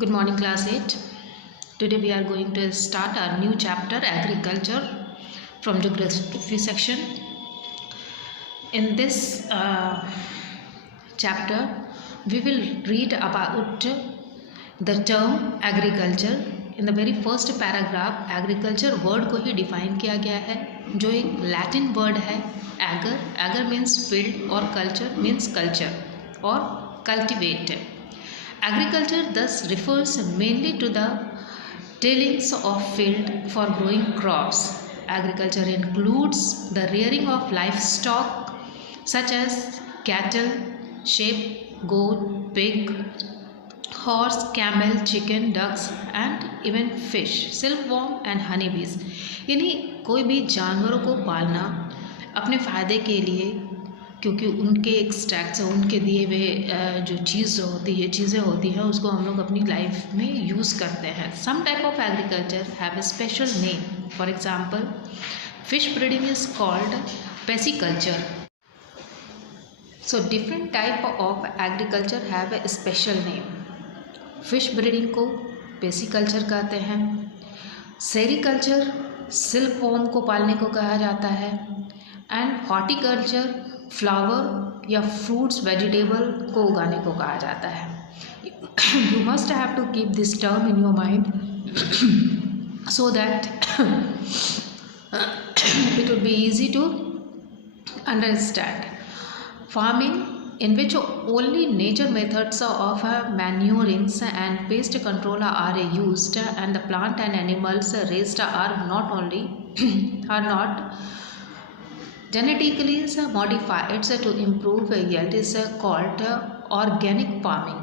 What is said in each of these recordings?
Good morning, class 8. Today we are going to start our new chapter, agriculture, from geography section. In this chapter, we will read about the term agriculture. In the very first paragraph, agriculture word को ही define किया गया है, जो एक Latin word है ager. Ager means field और culture means culture or cultivate. Agriculture thus refers mainly to the tillings of field for growing crops. Agriculture includes the rearing of livestock such as cattle, sheep, goat, pig, horse, camel, chicken, ducks and even fish, silkworm and honeybees. यानी कोई भी जानवरों को पालना अपने फ़ायदे के लिए, क्योंकि उनके एक्सट्रैक्ट से उनके दिए हुए जो चीज़ें होती हैं उसको हम लोग अपनी लाइफ में यूज़ करते हैं. Some type of agriculture have a special name. For example, fish breeding is called pisciculture. So different type of agriculture have a special name. Fish breeding को पेसिकल्चर कहते हैं. सेरिकल्चर सिल्कवॉर्म को पालने को कहा जाता है. एंड हॉर्टिकल्चर फ्लावर या फ्रूट्स वेजिटेबल को उगाने को कहा जाता है. You must have to keep this term in your mind so that it would be easy to understand. Farming, in which only nature methods of manurings and pest control are used, and the plant and animals raised are not genetically modified to improve yield, is called organic farming.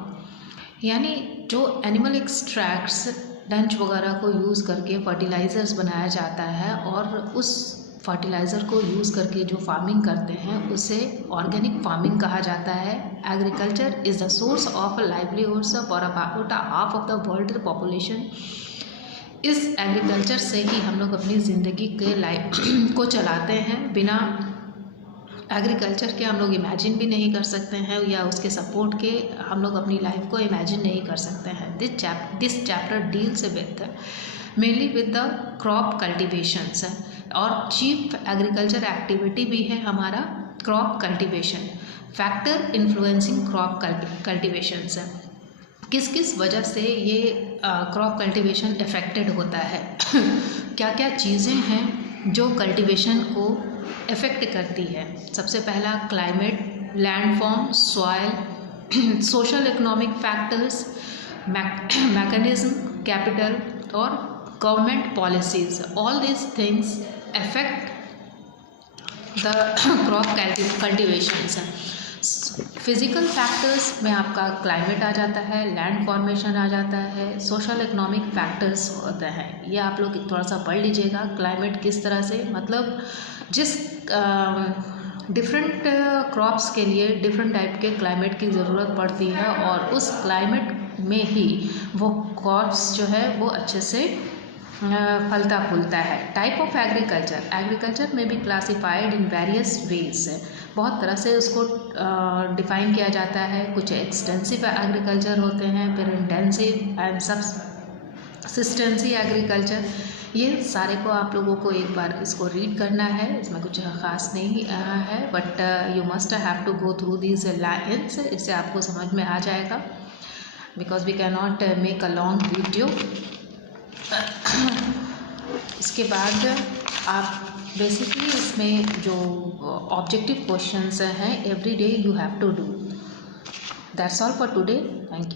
यानी जो animal extracts डंच वगैरह को use करके fertilisers बनाया जाता है और उस फर्टिलाइज़र को यूज़ करके जो फार्मिंग करते हैं उसे ऑर्गेनिक फार्मिंग कहा जाता है. Agriculture is the source of livelihoods for about half of the world population. इस एग्रीकल्चर से ही हम लोग अपनी ज़िंदगी के लाइफ को चलाते हैं. बिना एग्रीकल्चर के हम लोग इमेजिन भी नहीं कर सकते हैं, या उसके सपोर्ट के हम लोग अपनी लाइफ को इमेजिन नहीं कर सकते हैं. This chapter deals with mainly with the crop cultivations, और चीफ एग्रीकल्चर एक्टिविटी भी है हमारा crop cultivation. Factor influencing crop cultivations, किस किस वजह से ये क्रॉप कल्टीवेशन इफ़ेक्टेड होता है. क्या क्या चीज़ें हैं जो कल्टीवेशन को इफ़ेक्ट करती है. सबसे पहला climate, landform, soil, social economic factors, mechanism, capital और government policies. All this things affect the crop cultivations. Physical factors में आपका क्लाइमेट आ जाता है, लैंड फॉर्मेशन आ जाता है, सोशल इकोनॉमिक फैक्टर्स होता है. ये आप लोग थोड़ा सा पढ़ लीजिएगा. क्लाइमेट किस तरह से, मतलब जिस डिफरेंट क्रॉप्स के लिए डिफरेंट टाइप के क्लाइमेट की ज़रूरत पड़ती है और उस क्लाइमेट में ही वो क्रॉप्स जो है वो अच्छे से फलता फूलता है. टाइप ऑफ एग्रीकल्चर, एग्रीकल्चर में भी क्लासिफाइड इन वेरियस वेज. बहुत तरह से उसको डिफ़ाइन किया जाता है. कुछ एक्सटेंसिव एग्रीकल्चर होते हैं, फिर इंटेंसिव एंड सबसिस्टेंसी एग्रीकल्चर. ये सारे को आप लोगों को एक बार इसको रीड करना है. इसमें कुछ ख़ास नहीं है, but you must have to go through these lines. इससे आपको समझ में आ जाएगा, because we can not make a long video. इसके बाद आप बेसिकली इसमें जो ऑब्जेक्टिव क्वेश्चंस हैं every day you have to do. That's all for today. Thank you.